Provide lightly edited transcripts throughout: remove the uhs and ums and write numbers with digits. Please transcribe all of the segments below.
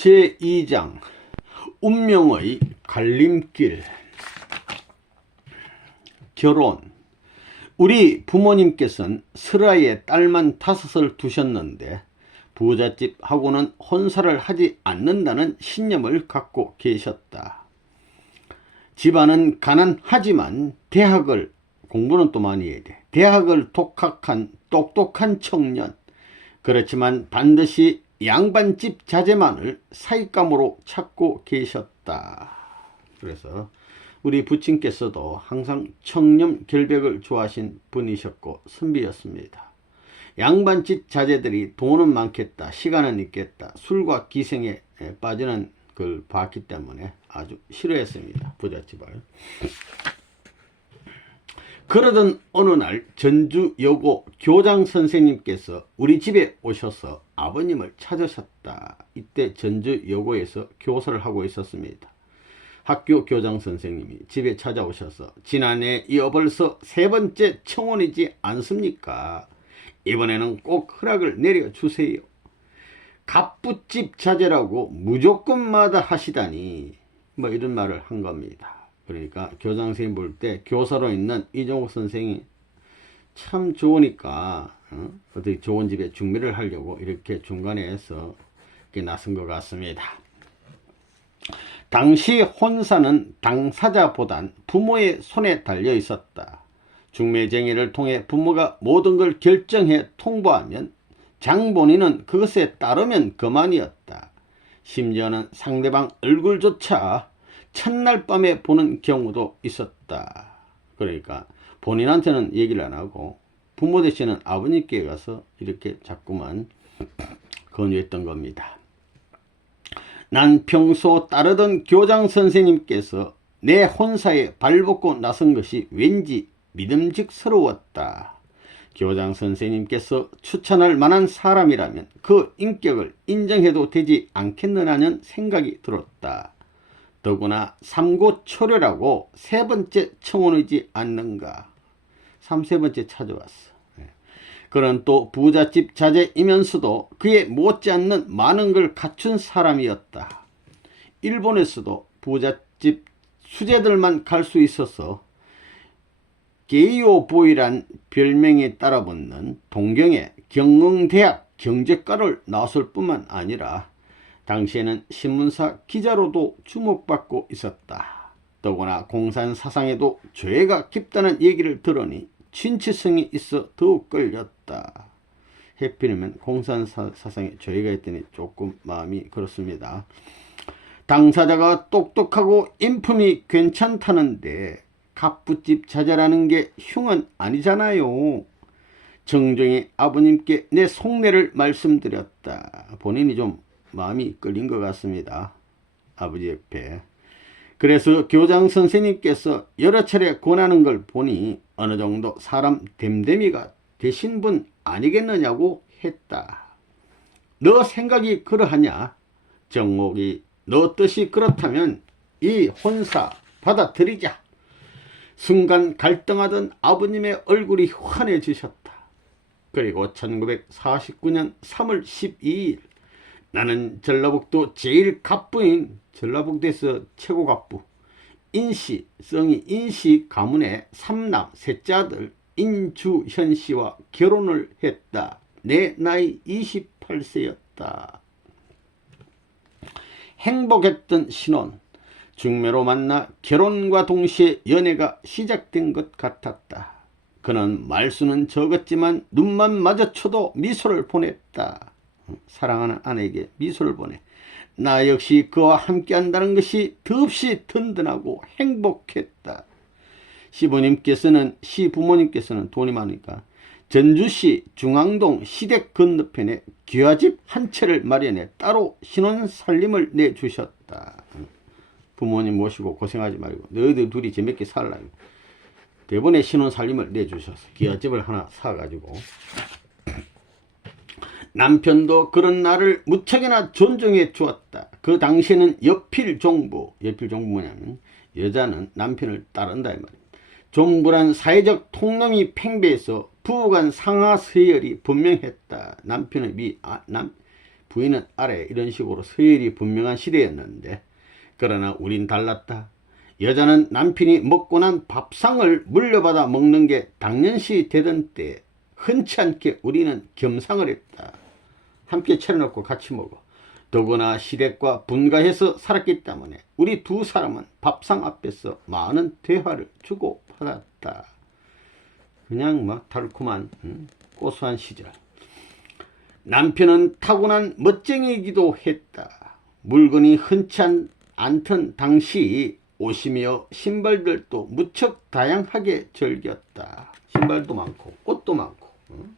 제2장 운명의 갈림길. 결혼. 우리 부모님께서는 슬아의 딸만 5을 두셨는데 부잣집하고는 혼사를 하지 않는다는 신념을 갖고 계셨다. 집안은 가난하지만 대학을, 공부는 또 많이 해야 돼. 대학을 독학한 똑똑한 청년. 그렇지만 반드시 양반집 자제만을 사익감으로 찾고 계셨다. 그래서 우리 부친께서도 항상 청렴 결백을 좋아하신 분이셨고 선비였습니다. 양반집 자제들이 돈은 많겠다, 시간은 있겠다, 술과 기생에 빠지는 걸 봤기 때문에 아주 싫어했습니다. 부잣집을. 그러던 어느 날 전주 여고 교장 선생님께서 우리 집에 오셔서 아버님을 찾으셨다. 이때 전주 여고에서 교사를 하고 있었습니다. 학교 교장 선생님이 집에 찾아오셔서 지난해 이어 벌써 3번째 청혼이지 않습니까? 이번에는 꼭 허락을 내려주세요. 갑부집 자제라고 무조건마다 하시다니, 뭐 이런 말을 한 겁니다. 그러니까 교장 선생님 볼 때 교사로 있는 이종욱 선생이 참 좋으니까 어떻게 좋은 집에 중매를 하려고 이렇게 중간에 해서 이렇게 나선 것 같습니다. 당시 혼사는 당사자보단 부모의 손에 달려 있었다. 중매쟁이를 통해 부모가 모든 걸 결정해 통보하면 장본인은 그것에 따르면 그만이었다. 심지어는 상대방 얼굴조차 첫날 밤에 보는 경우도 있었다. 그러니까 본인한테는 얘기를 안 하고 부모 되시는 아버님께 가서 이렇게 자꾸만 권유했던 겁니다. 난 평소 따르던 교장 선생님께서 내 혼사에 발벗고 나선 것이 왠지 믿음직스러웠다. 교장 선생님께서 추천할 만한 사람이라면 그 인격을 인정해도 되지 않겠느냐는 생각이 들었다. 더구나 삼고초려라고 3번째 청혼이지 않는가. 3번째 찾아왔어. 그는 또 부잣집 자제이면서도 그에 못지않는 많은 걸 갖춘 사람이었다. 일본에서도 부잣집 수제들만 갈 수 있어서 게이오보이란 별명에 따라붙는 동경의 경흥대학 경제과를 나설 뿐만 아니라 당시에는 신문사 기자로도 주목받고 있었다. 더구나 공산사상에도 죄가 깊다는 얘기를 들으니 진취성이 있어 더욱 끌렸다. 해피르면 공산사상에 죄가 있더니 조금 마음이 그렇습니다. 당사자가 똑똑하고 인품이 괜찮다는데 갑부집 자제라는 게 흉은 아니잖아요. 정중히 아버님께 내 속내를 말씀드렸다. 본인이 좀 마음이 끌린 것 같습니다. 아버지 옆에. 그래서 교장 선생님께서 여러 차례 권하는 걸 보니 어느 정도 사람 됨됨이가 되신 분 아니겠느냐고 했다. 너 생각이 그러하냐? 정목이 너 뜻이 그렇다면 이 혼사 받아들이자. 순간 갈등하던 아버님의 얼굴이 환해지셨다. 그리고 1949년 3월 12일 나는 전라북도 제일 갑부인 전라북도에서 최고 갑부 인시, 성이 인시 가문의 3남 셋째 아들 인주현 씨와 결혼을 했다. 내 나이 28세였다. 행복했던 신혼. 중매로 만나 결혼과 동시에 연애가 시작된 것 같았다. 그는 말수는 적었지만 눈만 마주쳐도 미소를 보냈다. 사랑하는 아내에게 미소를 보내. 나 역시 그와 함께 한다는 것이 더없이 든든하고 행복했다. 시부모님께서는 돈이 많으니까 전주시 중앙동 시댁 건너편에 귀화집 한 채를 마련해 따로 신혼 살림을 내주셨다. 부모님 모시고 고생하지 말고 너희들 둘이 재밌게 살라. 대번에 신혼 살림을 내주셔서 귀화집을 하나 사가지고 남편도 그런 나를 무척이나 존중해 주었다. 그 당시에는 여필종부 뭐냐면 여자는 남편을 따른다 이 말입니다. 종부란 사회적 통념이 팽배해서 부부간 상하 서열이 분명했다. 남편의 부인은 아래 이런 식으로 서열이 분명한 시대였는데, 그러나 우린 달랐다. 여자는 남편이 먹고 난 밥상을 물려받아 먹는 게 당연시 되던 때 흔치 않게 우리는 겸상을 했다. 함께 차려놓고 같이 먹어. 더구나 시댁과 분가해서 살았기 때문에 우리 두 사람은 밥상 앞에서 많은 대화를 주고받았다. 그냥 뭐 달콤한 고소한 시절. 남편은 타고난 멋쟁이이기도 했다. 물건이 흔치 않던 당시 옷이며 신발들도 무척 다양하게 즐겼다. 신발도 많고 옷도 많고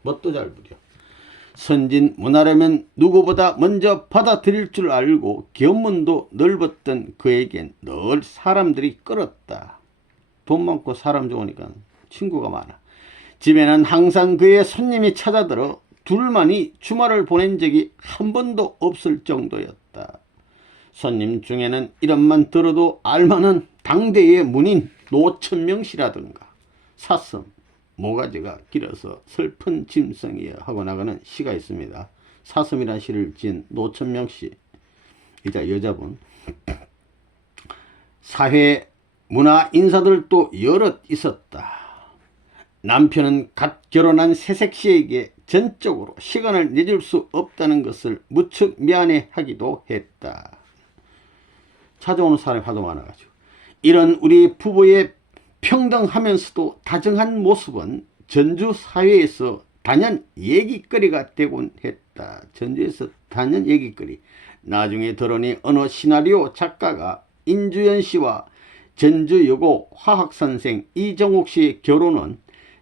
멋도 잘 부려. 선진 문화라면 누구보다 먼저 받아들일 줄 알고 견문도 넓었던 그에겐 늘 사람들이 끌었다. 돈 많고 사람 좋으니까 친구가 많아. 집에는 항상 그의 손님이 찾아들어 둘만이 주말을 보낸 적이 한 번도 없을 정도였다. 손님 중에는 이름만 들어도 알만한 당대의 문인 노천명씨라든가 사슴, 모가지가 길어서 슬픈 짐승이여 하고 나가는 시가 있습니다. 사슴이라는 시를 지은 노천명씨, 이자 여자분. 사회 문화 인사들도 여럿 있었다. 남편은 갓 결혼한 새색시에게 전적으로 시간을 내줄 수 없다는 것을 무척 미안해하기도 했다. 찾아오는 사람이 하도 많아가지고. 이런 우리 부부의 평등하면서도 다정한 모습은 전주 사회에서 단연 얘기거리가 되곤 했다. 전주에서 단연 얘기거리. 나중에 들으니 어느 시나리오 작가가 인주연 씨와 전주여고 화학선생 이정옥 씨의 결혼은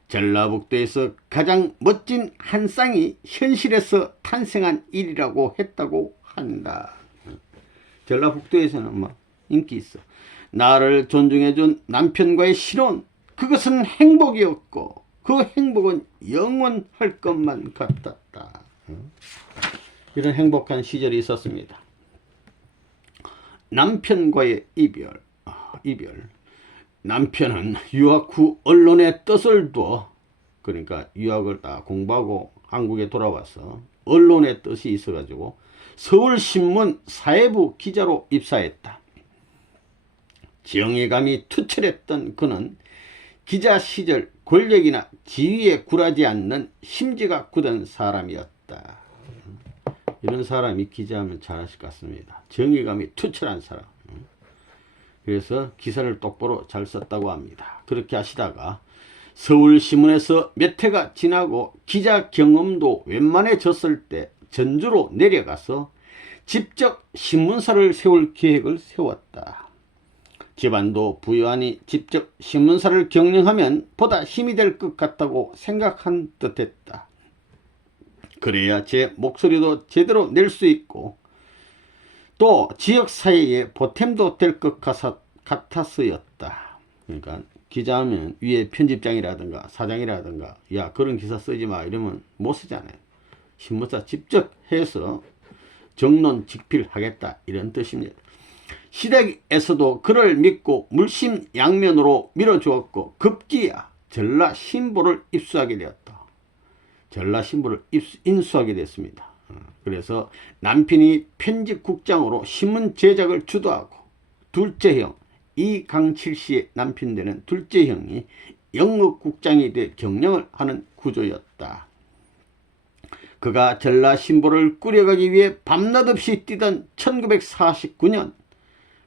전라북도에서 가장 멋진 한 쌍이 현실에서 탄생한 일이라고 했다고 한다. 전라북도에서는 뭐 인기 있어. 나를 존중해준 남편과의 실혼, 그것은 행복이었고 그 행복은 영원할 것만 같았다. 이런 행복한 시절이 있었습니다. 남편과의 이별. 남편은 유학 후 언론의 뜻을 두어, 그러니까 유학을 다 공부하고 한국에 돌아와서 언론의 뜻이 있어가지고 서울신문 사회부 기자로 입사했다. 정의감이 투철했던 그는 기자 시절 권력이나 지위에 굴하지 않는 심지가 굳은 사람이었다. 이런 사람이 기자하면 잘하실 것 같습니다. 정의감이 투철한 사람. 그래서 기사를 똑바로 잘 썼다고 합니다. 그렇게 하시다가 서울신문에서 몇 해가 지나고 기자 경험도 웬만해졌을 때 전주로 내려가서 직접 신문사를 세울 계획을 세웠다. 집안도 부유하니 직접 신문사를 경영하면 보다 힘이 될 것 같다고 생각한 듯했다. 그래야 제 목소리도 제대로 낼 수 있고 또 지역사회에 보탬도 될 것 같아서였다. 그러니까 기자하면 위에 편집장이라든가 사장이라든가 야 그런 기사 쓰지 마 이러면 못 쓰잖아요. 신문사 직접 해서 정론 직필하겠다 이런 뜻입니다. 시댁에서도 그를 믿고 물심양면으로 밀어주었고 급기야 전라신보를 입수하게 되었다. 전라신보를 인수하게 됐습니다. 그래서 남편이 편집국장으로 신문 제작을 주도하고 둘째 형 이강칠 씨의 남편 되는 둘째 형이 영업국장이 돼 경영을 하는 구조였다. 그가 전라신보를 꾸려가기 위해 밤낮 없이 뛰던 1949년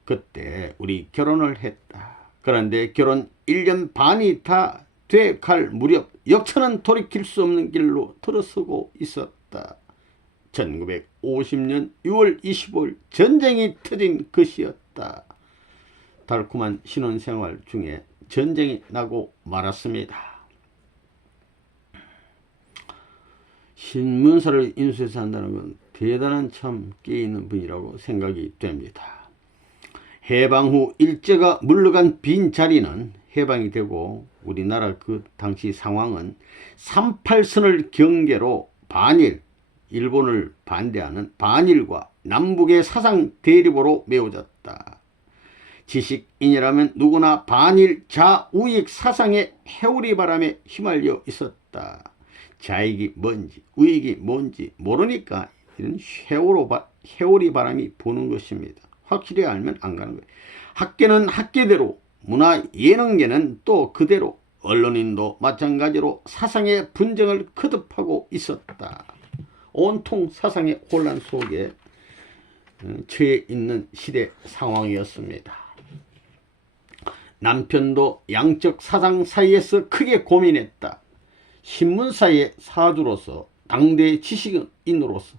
그때 우리 결혼을 했다. 그런데 결혼 1년 반이 다 돼갈 무렵 역사는 돌이킬 수 없는 길로 들어서고 있었다. 1950년 6월 25일 전쟁이 터진 것이었다. 달콤한 신혼생활 중에 전쟁이 나고 말았습니다. 신문사를 인수해서 한다는 건 대단한 참 깨있는 분이라고 생각이 됩니다. 해방 후 일제가 물러간 빈 자리는 해방이 되고 우리나라 그 당시 상황은 38선을 경계로 반일, 일본을 반대하는 반일과 남북의 사상 대립으로 메워졌다. 지식인이라면 누구나 반일 자우익 사상의 해오리 바람에 휘말려 있었다. 자익이 뭔지 우익이 뭔지 모르니까 이런 회오리 바람이 부는 것입니다. 확실히 알면 안 가는 거예요. 학계는 학계대로, 문화 예능계는 또 그대로, 언론인도 마찬가지로 사상의 분쟁을 거듭하고 있었다. 온통 사상의 혼란 속에 처해 있는 시대 상황이었습니다. 남편도 양적 사상 사이에서 크게 고민했다. 신문사의 사주로서, 당대 지식인으로서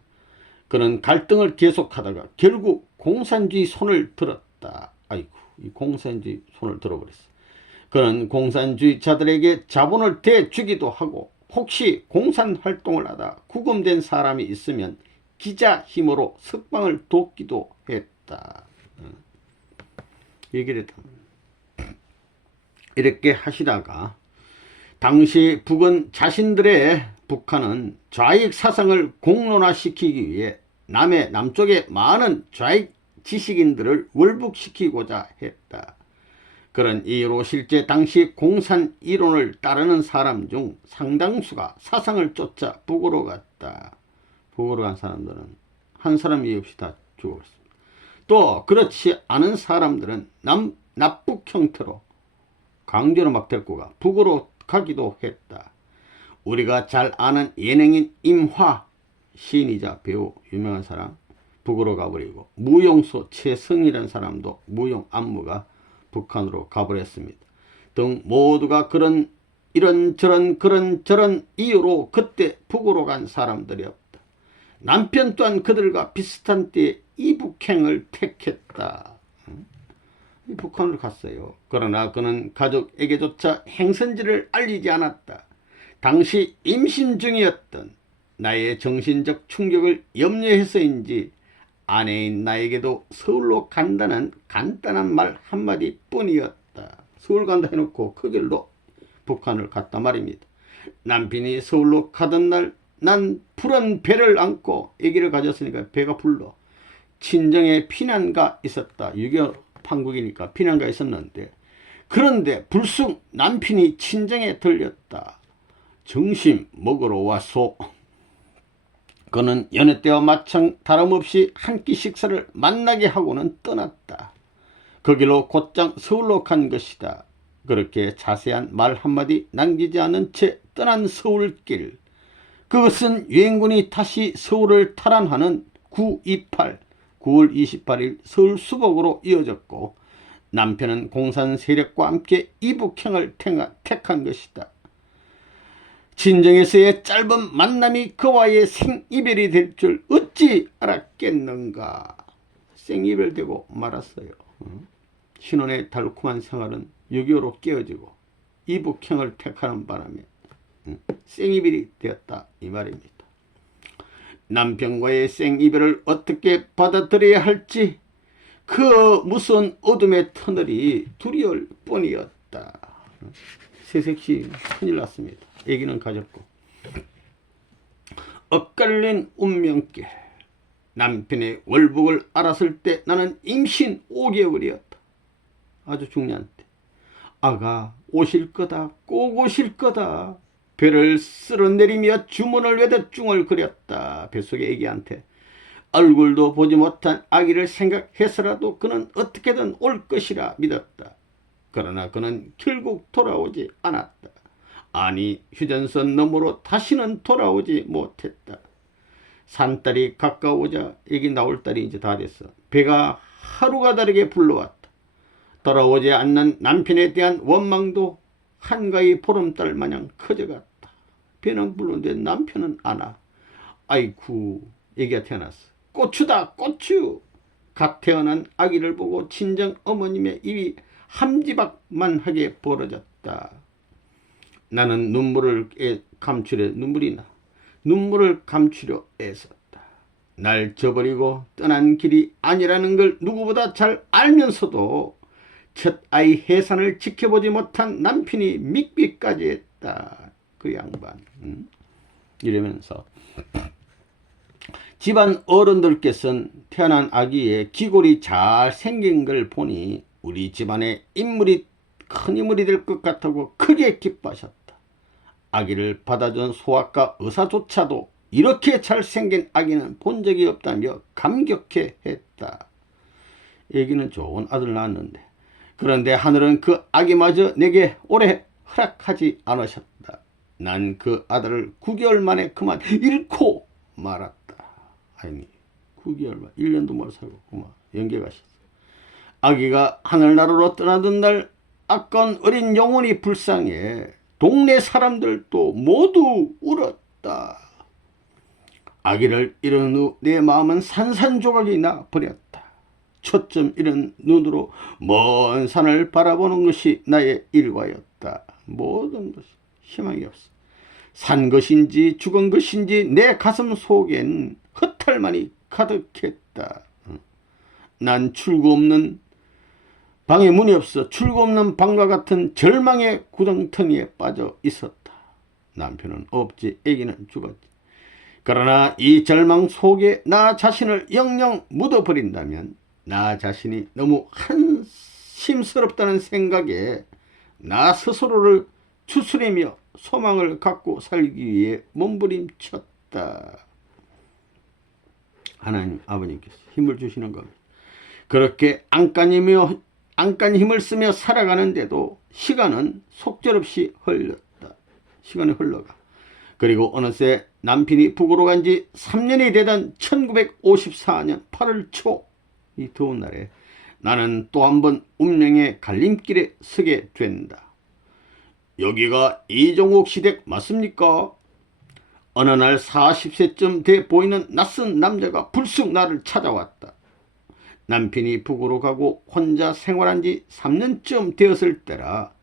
그는 갈등을 계속하다가 결국 공산주의 손을 들었다. 아이고, 이 공산주의 손을 들어버렸어. 그는 공산주의자들에게 자본을 대주기도 하고, 혹시 공산활동을 하다 구금된 사람이 있으면 기자 힘으로 석방을 돕기도 했다. 얘기를 했다. 이렇게 하시다가 당시 북한은 좌익 사상을 공론화시키기 위해 남쪽의 많은 좌익 지식인들을 월북시키고자 했다. 그런 이유로 실제 당시 공산 이론을 따르는 사람 중 상당수가 사상을 쫓아 북으로 갔다. 북으로 간 사람들은 한 사람이 없이 다 죽어버렸습니다. 또 그렇지 않은 사람들은 납북 형태로 강제로 막 데리고 가 북으로 가기도 했다. 우리가 잘 아는 예능인 임화, 시인이자 배우, 유명한 사람 북으로 가버리고, 무용소 최성이라는 사람도 무용 안무가 북한으로 가버렸습니다. 등 모두가 이런저런 이유로 그때 북으로 간 사람들이었다. 남편 또한 그들과 비슷한 때에 이북행을 택했다. 북한으로 갔어요. 그러나 그는 가족에게조차 행선지를 알리지 않았다. 당시 임신 중이었던 나의 정신적 충격을 염려해서인지 아내인 나에게도 서울로 간다는 간단한 말 한마디 뿐이었다. 서울 간다 해놓고 그 길로 북한을 갔단 말입니다. 남편이 서울로 가던 날 난 푸른 배를 안고 아기를 가졌으니까 배가 불러 친정에 피난가 있었다. 6.25 판국이니까 피난가 있었는데, 그런데 불쑥 남편이 친정에 들렸다. 점심 먹으러 왔소. 그는 여느 때와 마찬 다름없이 한 끼 식사를 만나게 하고는 떠났다. 그 길로 곧장 서울로 간 것이다. 그렇게 자세한 말 한마디 남기지 않은 채 떠난 서울길. 그것은 유엔군이 다시 서울을 탈환하는 9.28 9월 28일 서울 수복으로 이어졌고, 남편은 공산 세력과 함께 이북행을 택한 것이다. 친정에서의 짧은 만남이 그와의 생이별이 될 줄 어찌 알았겠는가. 생이별되고 말았어요. 신혼의 달콤한 생활은 6.25로 깨어지고 이북행을 택하는 바람에 생이별이 되었다, 이 말입니다. 남편과의 생이별을 어떻게 받아들여야 할지 그 무서운 어둠의 터널이 두려울 뿐이었다. 새색시 큰일 났습니다. 아기는 가졌고. 엇갈린 운명길. 남편의 월북을 알았을 때 나는 임신 5개월이었다. 아주 중요한 때. 아가 오실 거다. 꼭 오실 거다. 배를 쓸어내리며 주문을 외듯 중을 그렸다. 뱃속의 아기한테. 얼굴도 보지 못한 아기를 생각해서라도 그는 어떻게든 올 것이라 믿었다. 그러나 그는 결국 돌아오지 않았다. 아니, 휴전선 너머로 다시는 돌아오지 못했다. 산딸이 가까우자 아기 나올 딸이 이제 다 됐어. 배가 하루가 다르게 불러왔다. 돌아오지 않는 남편에 대한 원망도 한가위 보름달 마냥 커져갔다. 배는 부르는데 남편은 안 와. 아이쿠, 아기가 태어났어. 고추다, 고추. 갓 태어난 아기를 보고 친정 어머님의 입이 함지박만하게 벌어졌다. 나는 눈물을 감추려 애썼다. 날 저버리고 떠난 길이 아니라는 걸 누구보다 잘 알면서도 첫 아이 해산을 지켜보지 못한 남편이 믹비까지 했다. 그 양반. 이러면서 집안 어른들께서는 태어난 아기의 기골이 잘 생긴 걸 보니 우리 집안에 큰 인물이 될 것 같다고 크게 기뻐하셨다. 아기를 받아준 소아과 의사조차도 이렇게 잘생긴 아기는 본 적이 없다며 감격해 했다. 애기는 좋은 아들 낳았는데 그런데 하늘은 그 아기마저 내게 오래 허락하지 않으셨다. 난 그 아들을 9개월 만에 그만 잃고 말았다. 아니 9개월 만 1년도 못 살고 그만 연계 가셨어. 아기가 하늘나라로 떠나던 날 아까운 어린 영혼이 불쌍해 동네 사람들도 모두 울었다. 아기를 잃은 후 내 마음은 산산조각이 나 버렸다. 초점 잃은 눈으로 먼 산을 바라보는 것이 나의 일과였다. 모든 것이 희망이 없어. 산 것인지 죽은 것인지 내 가슴 속엔 허탈만이 가득했다. 난 출구 없는 방에 문이 없어 출구 없는 방과 같은 절망의 구덩텅이에 빠져 있었다. 남편은 없지, 아기는 죽었지. 그러나 이 절망 속에 나 자신을 영영 묻어버린다면 나 자신이 너무 한심스럽다는 생각에 나 스스로를 추스리며 소망을 갖고 살기 위해 몸부림쳤다. 하나님 아버님께서 힘을 주시는 겁니다. 그렇게 안간 힘을 쓰며 살아가는데도 시간은 속절없이 흘렀다. 시간이 흘러가. 그리고 어느새 남편이 북으로 간 지 3년이 되던 1954년 8월 초 이 더운 날에 나는 또 한 번 운명의 갈림길에 서게 된다. 여기가 이종옥 시댁 맞습니까? 어느 날 40세쯤 돼 보이는 낯선 남자가 불쑥 나를 찾아왔다. 남편이 북으로 가고 혼자 생활한 지 3년쯤 되었을 때라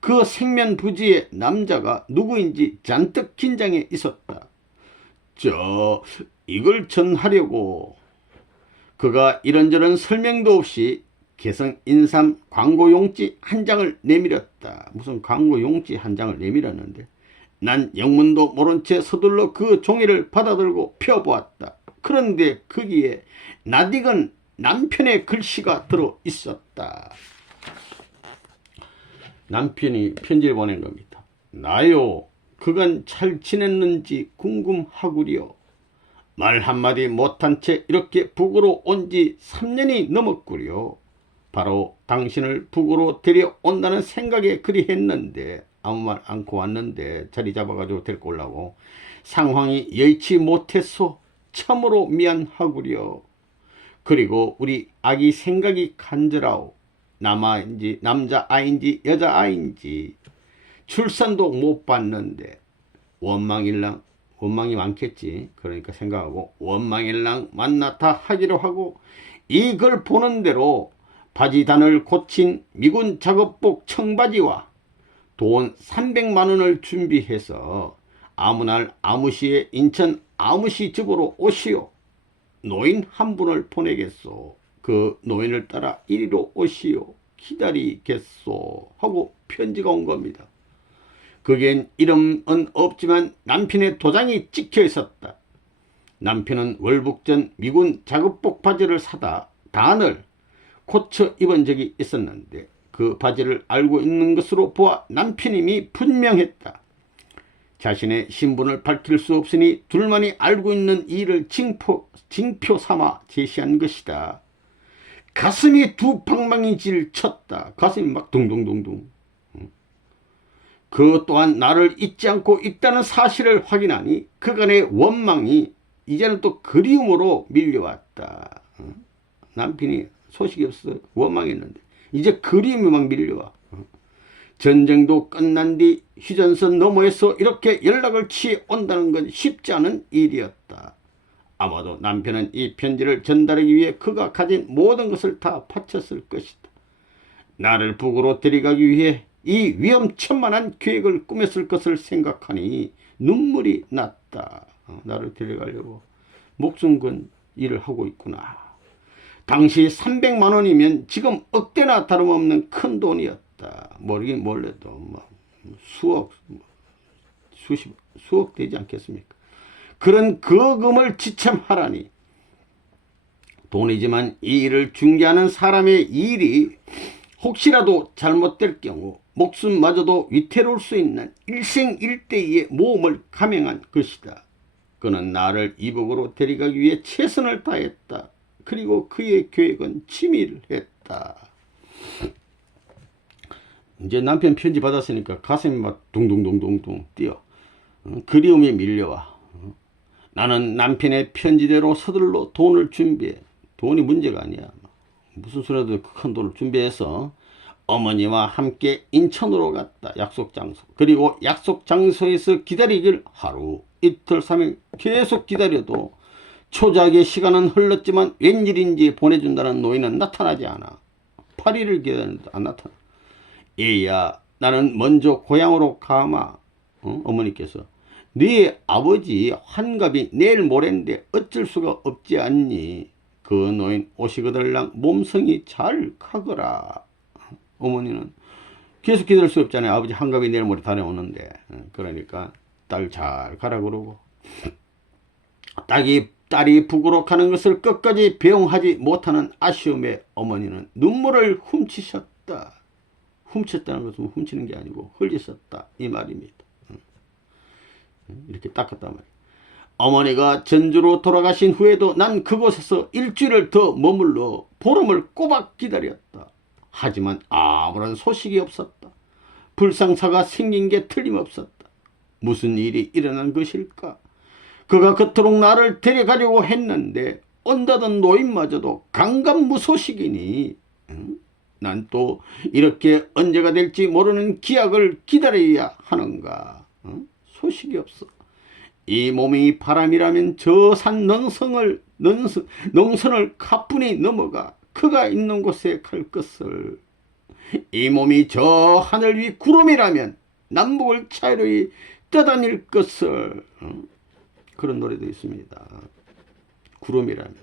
그 생면부지의 남자가 누구인지 잔뜩 긴장해 있었다. 이걸 전하려고. 그가 이런저런 설명도 없이 개성 인삼 광고 용지 한 장을 내밀었다. 무슨 광고 용지 한 장을 내밀었는데 난 영문도 모른 채 서둘러 그 종이를 받아들고 펴보았다. 그런데 거기에 낯익은 남편의 글씨가 들어 있었다. 남편이 편지를 보낸 겁니다. 나요, 그간 잘 지냈는지 궁금하구려. 말 한마디 못한 채 이렇게 북으로 온 지 3년이 넘었구려. 바로 당신을 북으로 데려온다는 생각에 그리 했는데 아무 말 않고 왔는데 자리 잡아가지고 데리고 오려고 상황이 여의치 못해서 참으로 미안하구려. 그리고 우리 아기 생각이 간절하오. 남자아인지 여자아인지 출산도 못 봤는데 원망이 많겠지. 그러니까 생각하고 원망일랑 만나다 하기로 하고 이걸 보는 대로 바지단을 고친 미군 작업복 청바지와 돈 300만 원을 준비해서 아무날 아무시에 인천 아무시 집으로 오시오. 노인 한 분을 보내겠소. 그 노인을 따라 이리로 오시오. 기다리겠소. 하고 편지가 온 겁니다. 거기엔 이름은 없지만 남편의 도장이 찍혀 있었다. 남편은 월북전 미군 작업복 바지를 사다 단을 고쳐 입은 적이 있었는데 그 바지를 알고 있는 것으로 보아 남편임이 분명했다. 자신의 신분을 밝힐 수 없으니 둘만이 알고 있는 일을 징표 삼아 제시한 것이다. 가슴이 두 방망이질 쳤다. 가슴이 막 둥둥둥둥. 그 또한 나를 잊지 않고 있다는 사실을 확인하니 그간의 원망이 이제는 또 그리움으로 밀려왔다. 남편이 소식이 없어 원망했는데 이제 그리움이 막 밀려와. 전쟁도 끝난 뒤 휴전선 너머에서 이렇게 연락을 취해 온다는 건 쉽지 않은 일이었다. 아마도 남편은 이 편지를 전달하기 위해 그가 가진 모든 것을 다 바쳤을 것이다. 나를 북으로 데려가기 위해 이 위험천만한 계획을 꾸몄을 것을 생각하니 눈물이 났다. 나를 데려가려고 목숨 건 일을 하고 있구나. 당시 300만 원이면 지금 억대나 다름없는 큰 돈이었다. 모르긴 몰라도 뭐 수억 되지 않겠습니까? 그런 거금을 지참하라니. 돈이지만 이 일을 중개하는 사람의 일이 혹시라도 잘못될 경우 목숨마저도 위태로울 수 있는 일생일대의 모험을 감행한 것이다. 그는 나를 이북으로 데려가기 위해 최선을 다했다. 그리고 그의 계획은 치밀했다. 이제 남편 편지 받았으니까 가슴이 막 둥둥둥둥둥 뛰어. 그리움이 밀려와. 나는 남편의 편지대로 서둘러 돈을 준비해. 돈이 문제가 아니야. 무슨 소리라도 큰 돈을 준비해서 어머니와 함께 인천으로 갔다. 약속 장소. 그리고 약속 장소에서 기다리길 하루, 이틀, 3일 계속 기다려도 초작의 시간은 흘렀지만 웬일인지 보내준다는 노인은 나타나지 않아. 8일을 기다렸는데 안 나타나. 얘야, 나는 먼저 고향으로 가마. 어머니께서 네 아버지 환갑이 내일 모레인데 어쩔 수가 없지 않니? 그 노인 오시거들랑 몸성이 잘 가거라. 어머니는 계속 기다릴 수 없잖아요. 아버지 환갑이 내일 모레 다녀오는데. 그러니까 딸 잘 가라 그러고, 딸이 북으로 가는 것을 끝까지 배웅하지 못하는 아쉬움에 어머니는 눈물을 훔치셨다. 훔쳤다는 것은 훔치는 게 아니고 흘리셨다 이 말입니다. 이렇게 닦았단 말이에요. 어머니가 전주로 돌아가신 후에도 난 그곳에서 일주일을 더 머물러 보름을 꼬박 기다렸다. 하지만 아무런 소식이 없었다. 불상사가 생긴 게 틀림없었다. 무슨 일이 일어난 것일까? 그가 그토록 나를 데려가려고 했는데 온다던 노인마저도 강간무소식이니 난 또 이렇게 언제가 될지 모르는 기약을 기다려야 하는가? 소식이 없어. 이 몸이 바람이라면 저 산 능선을 가뿐히 넘어가 그가 있는 곳에 갈 것을, 이 몸이 저 하늘 위 구름이라면 남북을 자유로이 떠다닐 것을. 그런 노래도 있습니다. 구름이라면.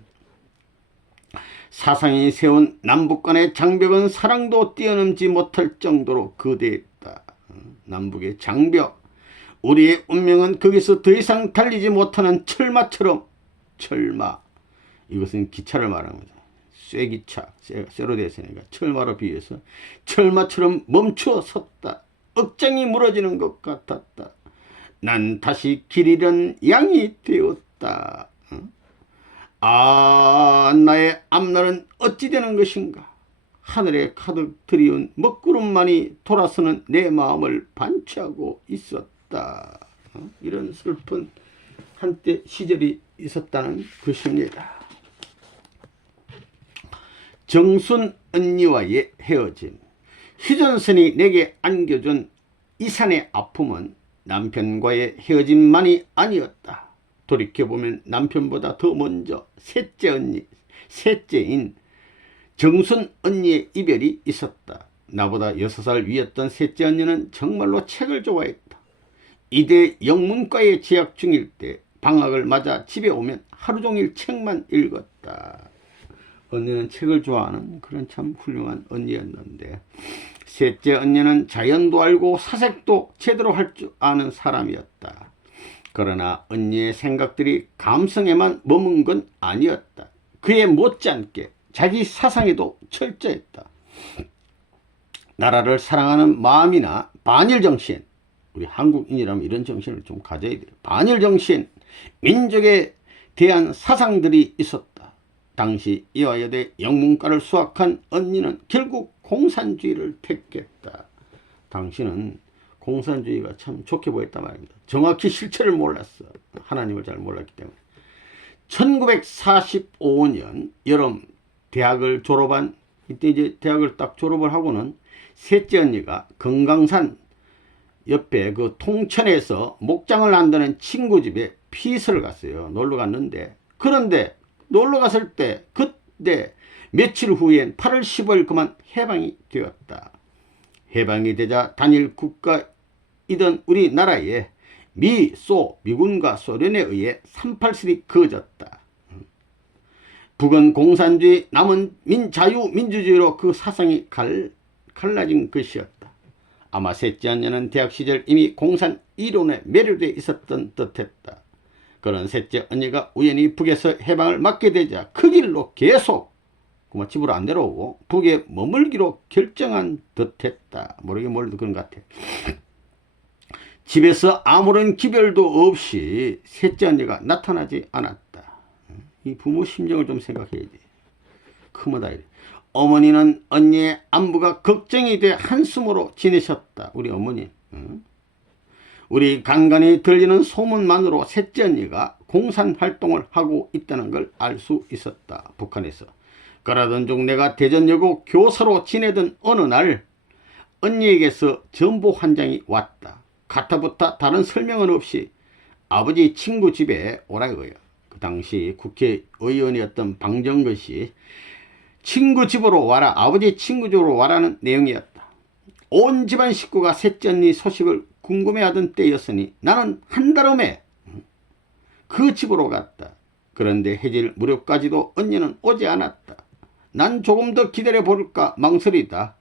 사상이 세운 남북 간의 장벽은 사랑도 뛰어넘지 못할 정도로 거대했다. 남북의 장벽. 우리의 운명은 거기서 더 이상 달리지 못하는 철마처럼. 철마. 이것은 기차를 말합니다. 쇠기차. 쇠로 되어 있으니까 철마로 비유해서 철마처럼 멈추어 섰다. 억장이 무너지는 것 같았다. 난 다시 길 잃은 양이 되었다. 아, 나의 앞날은 어찌 되는 것인가? 하늘에 가득 들이운 먹구름만이 돌아서는 내 마음을 반취하고 있었다. 이런 슬픈 한때 시절이 있었다는 것입니다. 정순 언니와의 헤어짐. 휴전선이 내게 안겨준 이산의 아픔은 남편과의 헤어짐만이 아니었다. 돌이켜보면 남편보다 더 먼저 셋째인 정순 언니의 이별이 있었다. 나보다 6살 위였던 셋째 언니는 정말로 책을 좋아했다. 이대 영문과에 재학 중일 때 방학을 맞아 집에 오면 하루 종일 책만 읽었다. 언니는 책을 좋아하는 그런 참 훌륭한 언니였는데, 셋째 언니는 자연도 알고 사색도 제대로 할 줄 아는 사람이었다. 그러나 언니의 생각들이 감성에만 머문 건 아니었다. 그에 못지않게 자기 사상에도 철저했다. 나라를 사랑하는 마음이나 반일정신, 우리 한국인이라면 이런 정신을 좀 가져야 돼요. 반일정신, 민족에 대한 사상들이 있었다. 당시 이화여대 영문과를 수학한 언니는 결국 공산주의를 택했다. 당시는 공산주의가 참 좋게 보였단 말입니다. 정확히 실체를 몰랐어. 하나님을 잘 몰랐기 때문에. 1945년 여름 대학을 졸업한, 이때 이제 대학을 딱 졸업을 하고는 셋째 언니가 건강산 옆에 그 통천에서 목장을 한다는 친구 집에 피서를 갔어요. 놀러 갔는데, 그런데 놀러 갔을 때 그때 며칠 후엔 8월 15일 그만 해방이 되었다. 해방이 되자 단일 국가이던 우리나라에 미군과 소련에 의해 3.8설이 그어졌다. 북은 공산주의, 남은 자유민주주의로 그 사상이 갈라진 것이었다. 아마 셋째 언니는 대학 시절 이미 공산 이론에 매료되어 있었던 듯했다. 그런 셋째 언니가 우연히 북에서 해방을 맞게 되자 그 길로 계속 그만 집으로 안 내려오고 북에 머물기로 결정한 듯했다. 모르게 몰라도 그런 것 같아. 집에서 아무런 기별도 없이 셋째 언니가 나타나지 않았다. 이 부모 심정을 좀 생각해야지. 크머다 이래. 어머니는 언니의 안부가 걱정이 돼 한숨으로 지내셨다. 우리 어머니. 우리 간간히 들리는 소문만으로 셋째 언니가 공산활동을 하고 있다는 걸 알 수 있었다. 북한에서. 그러던 중 내가 대전여고 교사로 지내던 어느 날 언니에게서 전보 한 장이 왔다. 가타부타 다른 설명은 없이 아버지 친구 집에 오라 이거야. 그 당시 국회의원이었던 방정근 씨 친구 집으로 와라, 아버지 친구 집으로 와라는 내용이었다. 온 집안 식구가 셋째 언니 소식을 궁금해하던 때였으니 나는 한달음에 그 집으로 갔다. 그런데 해질 무렵까지도 언니는 오지 않았다. 난 조금 더 기다려 볼까 망설이다.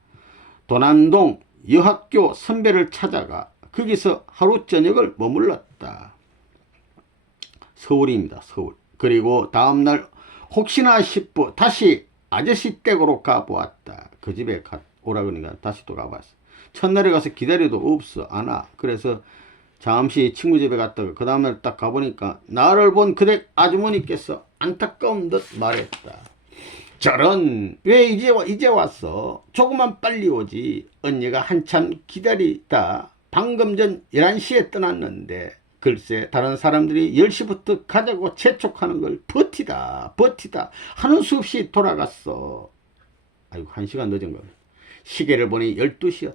도난동 여학교 선배를 찾아가 거기서 하루 저녁을 머물렀다. 서울입니다. 서울. 그리고 다음날 혹시나 싶어 다시 아저씨 댁으로 가보았다. 그 집에 오라 그러니까 다시 또 가봤어. 첫날에 가서 기다려도 없어. 안 와. 그래서 잠시 친구 집에 갔다가 그 다음날 딱 가보니까 나를 본 그댁 아주머니께서 안타까운 듯 말했다. 저런, 왜 이제 왔어? 조금만 빨리 오지. 언니가 한참 기다리다 방금 전 11시에 떠났는데 글쎄 다른 사람들이 10시부터 가자고 재촉하는 걸 버티다 하는 수 없이 돌아갔어. 아이고, 1시간 늦은 걸. 시계를 보니 12시였다.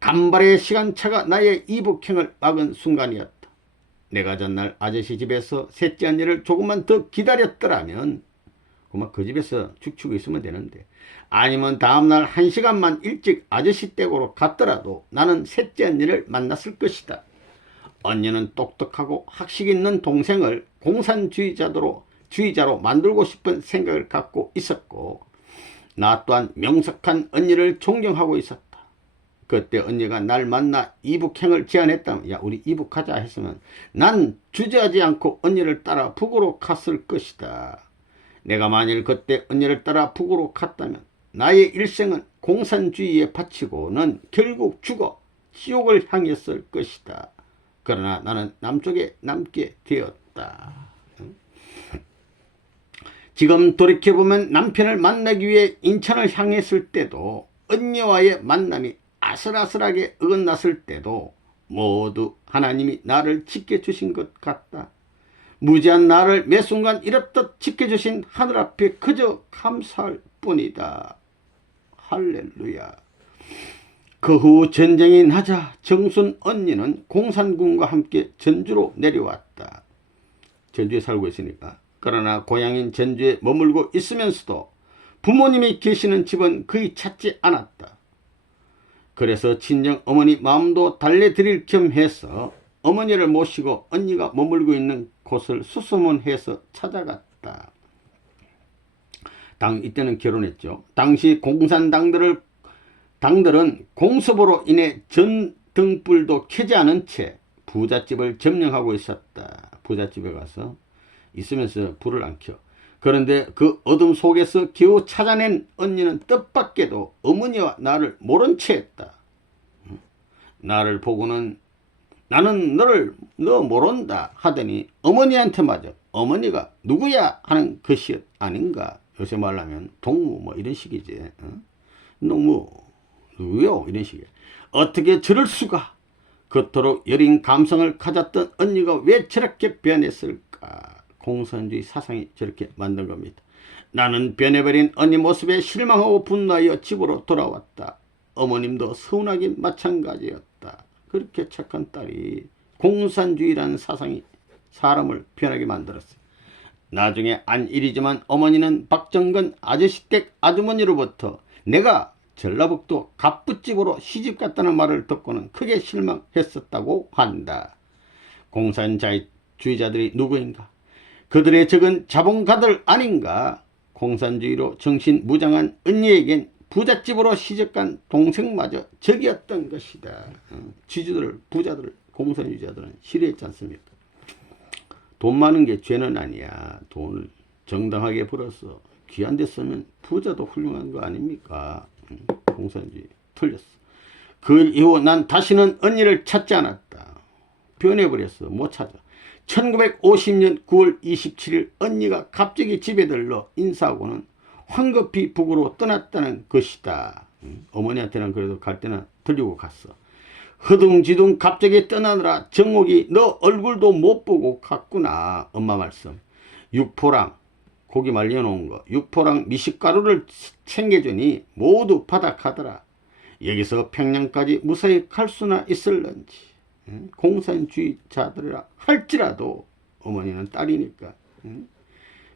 간발의 시간차가 나의 이북행을 막은 순간이었다. 내가 전날 아저씨 집에서 셋째 언니를 조금만 더 기다렸더라면 그만 그 집에서 축축 있으면 되는데, 아니면 다음날 1시간만 일찍 아저씨 댁으로 갔더라도 나는 셋째 언니를 만났을 것이다. 언니는 똑똑하고 학식 있는 동생을 공산주의자로 만들고 싶은 생각을 갖고 있었고, 나 또한 명석한 언니를 존경하고 있었다. 그때 언니가 날 만나 이북행을 제안했다면, 야 우리 이북하자 했으면 난 주저하지 않고 언니를 따라 북으로 갔을 것이다. 내가 만일 그때 언니를 따라 북으로 갔다면 나의 일생은 공산주의에 바치고는 결국 죽어 지옥을 향했을 것이다. 그러나 나는 남쪽에 남게 되었다. 지금 돌이켜보면 남편을 만나기 위해 인천을 향했을 때도, 언니와의 만남이 아슬아슬하게 어긋났을 때도 모두 하나님이 나를 지켜주신 것 같다. 무지한 나를 매 순간 이렇듯 지켜주신 하늘 앞에 그저 감사할 뿐이다. 할렐루야. 그 후 전쟁이 나자 정순 언니는 공산군과 함께 전주로 내려왔다. 전주에 살고 있으니까. 그러나 고향인 전주에 머물고 있으면서도 부모님이 계시는 집은 거의 찾지 않았다. 그래서 친정 어머니 마음도 달래드릴 겸 해서 어머니를 모시고 언니가 머물고 있는 곳을 수소문해서 찾아갔다. 이때는 결혼했죠. 당시 공산당들은 공습으로 인해 전등불도 켜지 않은 채 부잣집을 점령하고 있었다. 부잣집에 가서 있으면서 불을 안 켜. 그런데 그 어둠 속에서 겨우 찾아낸 언니는 뜻밖에도 어머니와 나를 모른 채 했다. 나를 보고는 나는 너 모른다 하더니 어머니한테마저 어머니가 누구야 하는 것이 아닌가. 요새 말하면 동무 뭐 이런 식이지. 너무 누구요 이런 식이야. 어떻게 저럴 수가. 그토록 여린 감성을 가졌던 언니가 왜 저렇게 변했을까. 공산주의 사상이 저렇게 만든 겁니다. 나는 변해버린 언니 모습에 실망하고 분노하여 집으로 돌아왔다. 어머님도 서운하긴 마찬가지였다. 그렇게 착한 딸이 공산주의라는 사상이 사람을 변하게 만들었어요. 나중에 안 일이지만 어머니는 박정근 아저씨 댁 아주머니로부터 내가 전라북도 갑부집으로 시집갔다는 말을 듣고는 크게 실망했었다고 한다. 공산주의자들이 누구인가? 그들의 적은 자본가들 아닌가? 공산주의로 정신무장한 언니에겐 부잣집으로 시집간 동생마저 적이었던 것이다. 부자들을 공산주의자들은 싫어했지 않습니까? 돈 많은 게 죄는 아니야. 돈을 정당하게 벌어서 귀한 데 쓰면 부자도 훌륭한 거 아닙니까? 공산주의 틀렸어. 그 이후 난 다시는 언니를 찾지 않았다. 변해버렸어. 못 찾아. 1950년 9월 27일 언니가 갑자기 집에 들러 인사하고는 황급히 북으로 떠났다는 것이다. 어머니한테는 그래도 갈 때는 들리고 갔어. 허둥지둥 갑자기 떠나느라 정옥이 너 얼굴도 못 보고 갔구나. 엄마 말씀. 육포랑 고기 말려놓은 거 육포랑 미숫가루를 챙겨주니 모두 바닥하더라. 여기서 평양까지 무사히 갈 수나 있을런지. 공산주의자들이라 할지라도 어머니는 딸이니까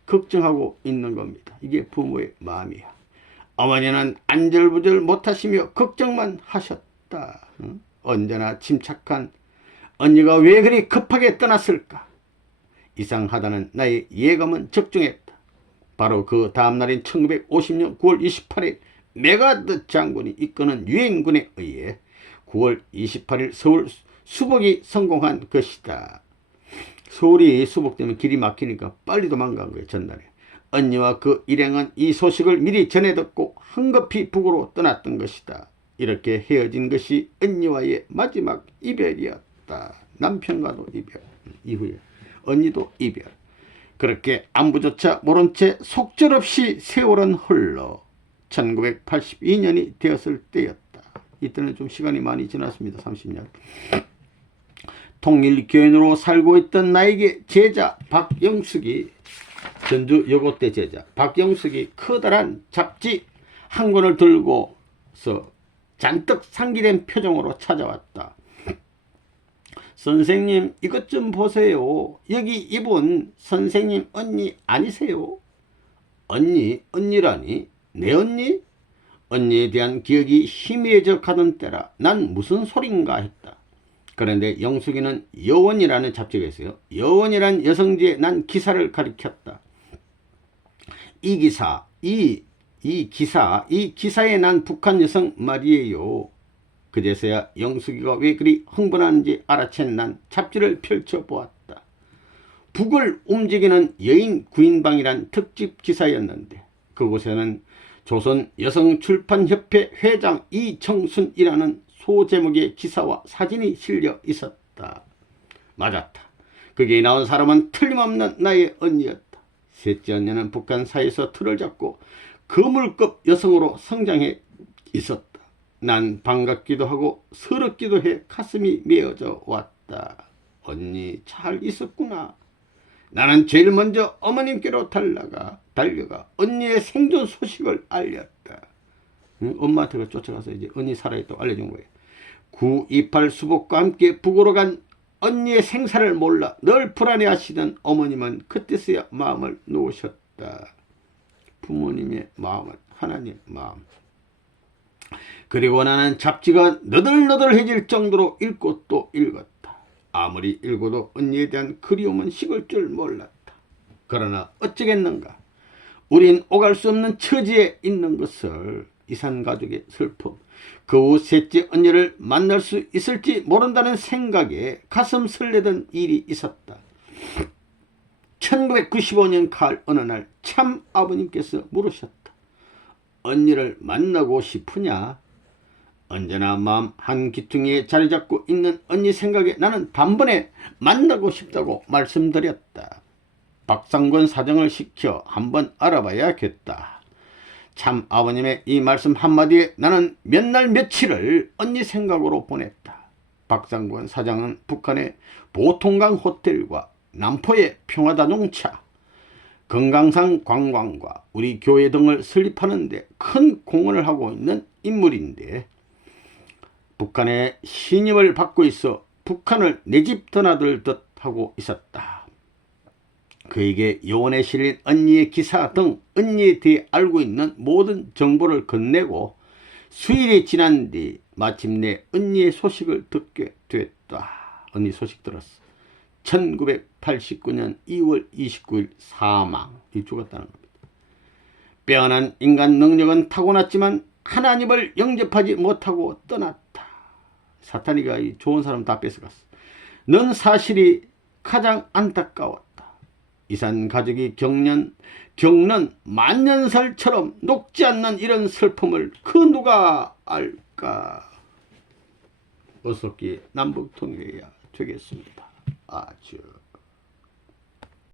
걱정하고 있는 겁니다. 이게 부모의 마음이야. 어머니는 안절부절 못하시며 걱정만 하셨다. 언제나 침착한 언니가 왜 그리 급하게 떠났을까? 이상하다는 나의 예감은 적중했다. 바로 그 다음날인 1950년 9월 28일 메가드 장군이 이끄는 유엔군에 의해 9월 28일 서울 수복이 성공한 것이다. 서울이 수복되면 길이 막히니까 빨리 도망간 거예요. 전날에. 언니와 그 일행은 이 소식을 미리 전해 듣고 황급히 북으로 떠났던 것이다. 이렇게 헤어진 것이 언니와의 마지막 이별이었다. 남편과도 이별, 이후에 언니도 이별. 그렇게 안부조차 모른 채 속절없이 세월은 흘러 1982년이 되었을 때였다. 이때는 좀 시간이 많이 지났습니다. 30년. 통일교인으로 살고 있던 나에게 제자 박영숙이, 전주 여고대 제자 박영숙이 커다란 잡지 한 권을 들고서 잔뜩 상기된 표정으로 찾아왔다. 선생님, 이것 좀 보세요. 여기 이분 선생님 언니 아니세요? 언니라니? 내 언니? 언니에 대한 기억이 희미해져 가던 때라 난 무슨 소린가 했다. 그런데 영숙이는 여원이라는 잡지가 있어요. 여원이란 여성지에 난 기사를 가리켰다. 이 기사에 난 북한 여성 말이에요. 그제서야 영숙이가 왜 그리 흥분하는지 알아챈 난 잡지를 펼쳐보았다. 북을 움직이는 여인 구인방이란 특집 기사였는데 그곳에는 조선 여성출판협회 회장 이정순이라는 소제목의 기사와 사진이 실려 있었다. 맞았다. 거기에 나온 사람은 틀림없는 나의 언니였다. 셋째 언니는 북한 사회에서 틀을 잡고 거물급 여성으로 성장해 있었다. 난 반갑기도 하고 서럽기도 해 가슴이 메어져 왔다. 언니 잘 있었구나. 나는 제일 먼저 어머님께로 달려가 언니의 생존 소식을 알렸다. 엄마한테 쫓아가서 이제 언니 살아있다고 알려준 거예요. 9.28 수복과 함께 북으로 간 언니의 생사를 몰라 늘 불안해하시던 어머님은 그때서야 마음을 놓으셨다. 부모님의 마음은 하나님의 마음. 그리고 나는 잡지가 너덜너덜해질 정도로 읽고 또 읽었다. 아무리 읽어도 언니에 대한 그리움은 식을 줄 몰랐다. 그러나 어쩌겠는가. 우린 오갈 수 없는 처지에 있는 것을, 이산가족의 슬픔, 그 후 셋째 언니를 만날 수 있을지 모른다는 생각에 가슴 설레던 일이 있었다. 1995년 가을 어느 날 참 아버님께서 물으셨다. 언니를 만나고 싶으냐? 언제나 마음 한 귀퉁이에 자리 잡고 있는 언니 생각에 나는 단번에 만나고 싶다고 말씀드렸다. 박상권 사정을 시켜 한번 알아봐야겠다. 참 아버님의 이 말씀 한마디에 나는 몇 날 며칠을 언니 생각으로 보냈다. 박상권 사장은 북한의 보통강 호텔과 남포의 평화자동차, 건강상 관광과 우리 교회 등을 설립하는 데 큰 공헌을 하고 있는 인물인데 북한의 신임을 받고 있어 북한을 내 집 드나들 듯 하고 있었다. 그에게 요원에 실린 언니의 기사 등 언니에 대해 알고 있는 모든 정보를 건네고 수일이 지난 뒤 마침내 언니의 소식을 듣게 됐다. 언니 소식 들었어. 1989년 2월 29일 사망. 죽었다는 겁니다. 빼어난 인간 능력은 타고났지만 하나님을 영접하지 못하고 떠났다. 사탄이가 이 좋은 사람 다 뺏어갔어. 넌 사실이 가장 안타까웠다. 이산 가족이 겪는 만년설처럼 녹지 않는 이런 슬픔을 그 누가 알까. 어설기 남북통일이야. 되겠습니다. 아주